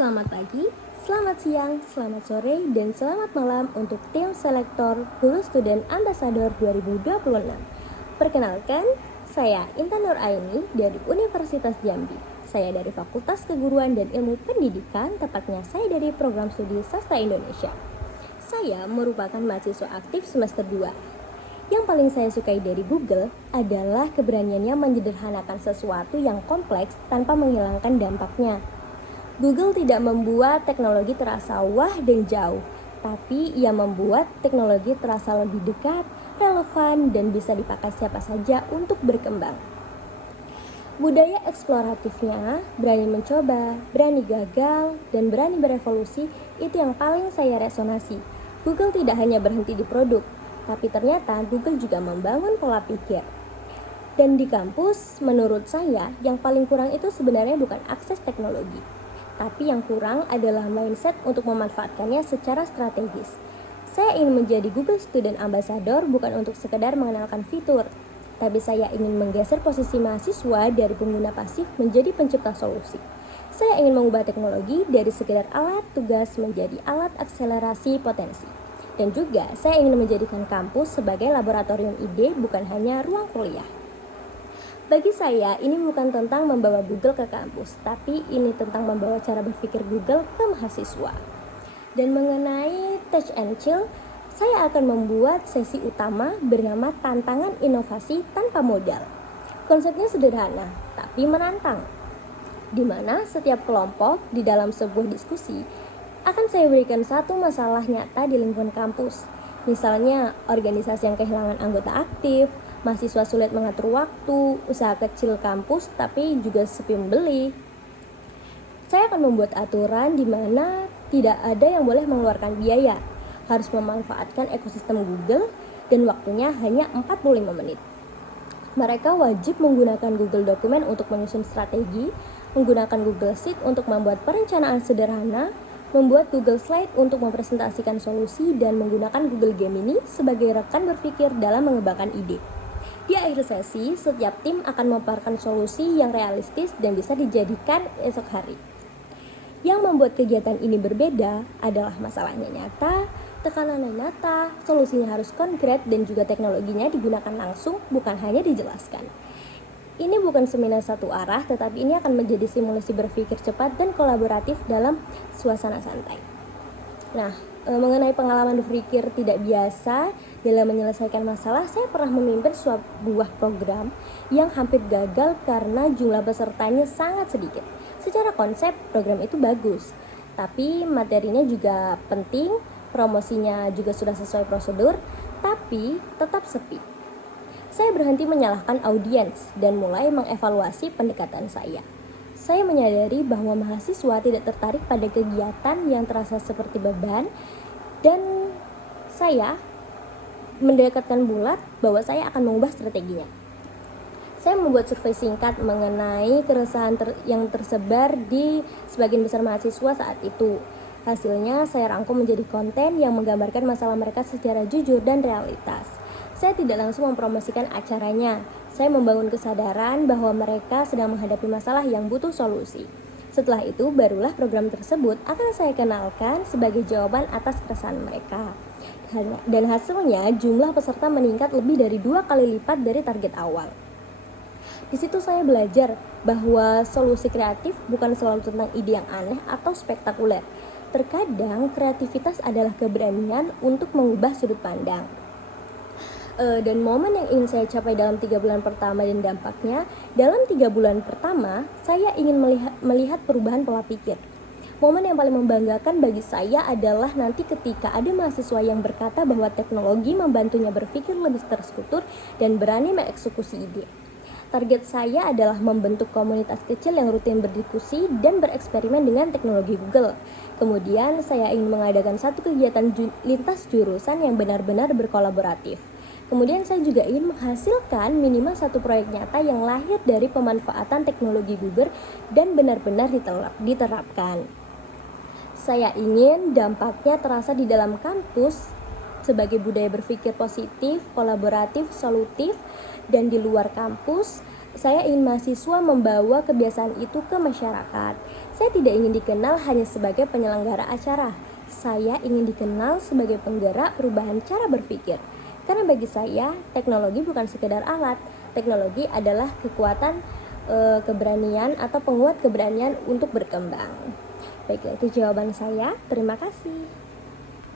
selamat pagi, selamat siang, selamat sore, dan selamat malam untuk tim selektor Google Student Ambassador 2026. Perkenalkan, saya Intan Nur Aini dari Universitas Jambi. Saya dari Fakultas Keguruan dan Ilmu Pendidikan, tepatnya saya dari Program Studi Sastra Indonesia. Saya merupakan mahasiswa aktif semester 2. Yang paling saya sukai dari Google adalah keberaniannya menyederhanakan sesuatu yang kompleks tanpa menghilangkan dampaknya. Google tidak membuat teknologi terasa wah dan jauh, tapi ia membuat teknologi terasa lebih dekat, relevan, dan bisa dipakai siapa saja untuk berkembang. Budaya eksploratifnya, berani mencoba, berani gagal, dan berani berevolusi, itu yang paling saya resonasi. Google tidak hanya berhenti di produk, tapi ternyata Google juga membangun pola pikir. Dan di kampus, menurut saya, yang paling kurang itu sebenarnya bukan akses teknologi, tapi yang kurang adalah mindset untuk memanfaatkannya secara strategis. Saya ingin menjadi Google Student Ambassador bukan untuk sekedar mengenalkan fitur, tapi saya ingin menggeser posisi mahasiswa dari pengguna pasif menjadi pencipta solusi. Saya ingin mengubah teknologi dari sekedar alat tugas menjadi alat akselerasi potensi. Dan juga saya ingin menjadikan kampus sebagai laboratorium ide bukan hanya ruang kuliah. Bagi saya, ini bukan tentang membawa Google ke kampus, tapi ini tentang membawa cara berpikir Google ke mahasiswa. Dan mengenai Touch and Chill, saya akan membuat sesi utama bernama Tantangan Inovasi Tanpa Modal. Konsepnya sederhana, tapi menantang, di mana setiap kelompok di dalam sebuah diskusi akan saya berikan satu masalah nyata di lingkungan kampus. Misalnya, organisasi yang kehilangan anggota aktif, mahasiswa sulit mengatur waktu, usaha kecil kampus tapi juga sepi membeli. Saya akan membuat aturan di mana tidak ada yang boleh mengeluarkan biaya, harus memanfaatkan ekosistem Google, dan waktunya hanya 45 menit. Mereka wajib menggunakan Google Dokumen untuk menyusun strategi, menggunakan Google Sheet untuk membuat perencanaan sederhana, membuat Google Slide untuk mempresentasikan solusi, dan menggunakan Google Gemini sebagai rekan berpikir dalam mengembangkan ide. Di akhir sesi, setiap tim akan memaparkan solusi yang realistis dan bisa dijadikan esok hari. Yang membuat kegiatan ini berbeda adalah masalahnya nyata, tekanannya nyata, solusinya harus konkret, dan juga teknologinya digunakan langsung, bukan hanya dijelaskan. Ini bukan seminar satu arah, tetapi ini akan menjadi simulasi berpikir cepat dan kolaboratif dalam suasana santai. Nah, mengenai pengalaman berpikir tidak biasa dalam menyelesaikan masalah, saya pernah memimpin sebuah program yang hampir gagal karena jumlah pesertanya sangat sedikit. Secara konsep, program itu bagus, tapi materinya juga penting, promosinya juga sudah sesuai prosedur, tapi tetap sepi. Saya berhenti menyalahkan audiens dan mulai mengevaluasi pendekatan saya. Saya menyadari bahwa mahasiswa tidak tertarik pada kegiatan yang terasa seperti beban, dan saya mendekatkan bulat bahwa saya akan mengubah strateginya. Saya membuat survei singkat mengenai keresahan yang tersebar di sebagian besar mahasiswa saat itu. Hasilnya saya rangkum menjadi konten yang menggambarkan masalah mereka secara jujur dan realitas. Saya tidak langsung mempromosikan acaranya. Saya membangun kesadaran bahwa mereka sedang menghadapi masalah yang butuh solusi. Setelah itu, barulah program tersebut akan saya kenalkan sebagai jawaban atas keresahan mereka. Dan hasilnya, jumlah peserta meningkat lebih dari 2 kali lipat dari target awal. Di situ saya belajar bahwa solusi kreatif bukan selalu tentang ide yang aneh atau spektakuler. Terkadang, kreativitas adalah keberanian untuk mengubah sudut pandang. Dan momen yang ingin saya capai dalam 3 bulan pertama dan dampaknya, dalam 3 bulan pertama, saya ingin melihat perubahan pola pikir. Momen yang paling membanggakan bagi saya adalah nanti ketika ada mahasiswa yang berkata bahwa teknologi membantunya berpikir lebih terstruktur dan berani mengeksekusi ide. Target saya adalah membentuk komunitas kecil yang rutin berdiskusi dan bereksperimen dengan teknologi Google. Kemudian saya ingin mengadakan satu kegiatan lintas jurusan yang benar-benar berkolaboratif. Kemudian saya juga ingin menghasilkan minimal satu proyek nyata yang lahir dari pemanfaatan teknologi Google dan benar-benar diterapkan. Saya ingin dampaknya terasa di dalam kampus sebagai budaya berpikir positif, kolaboratif, solutif, dan di luar kampus Saya ingin mahasiswa membawa kebiasaan itu ke masyarakat. Saya tidak ingin dikenal hanya sebagai penyelenggara acara. Saya ingin dikenal sebagai penggerak perubahan cara berpikir. Karena bagi saya, teknologi bukan sekedar alat. Teknologi adalah kekuatan keberanian atau penguat keberanian untuk berkembang. Baiklah, itu jawaban saya. Terima kasih.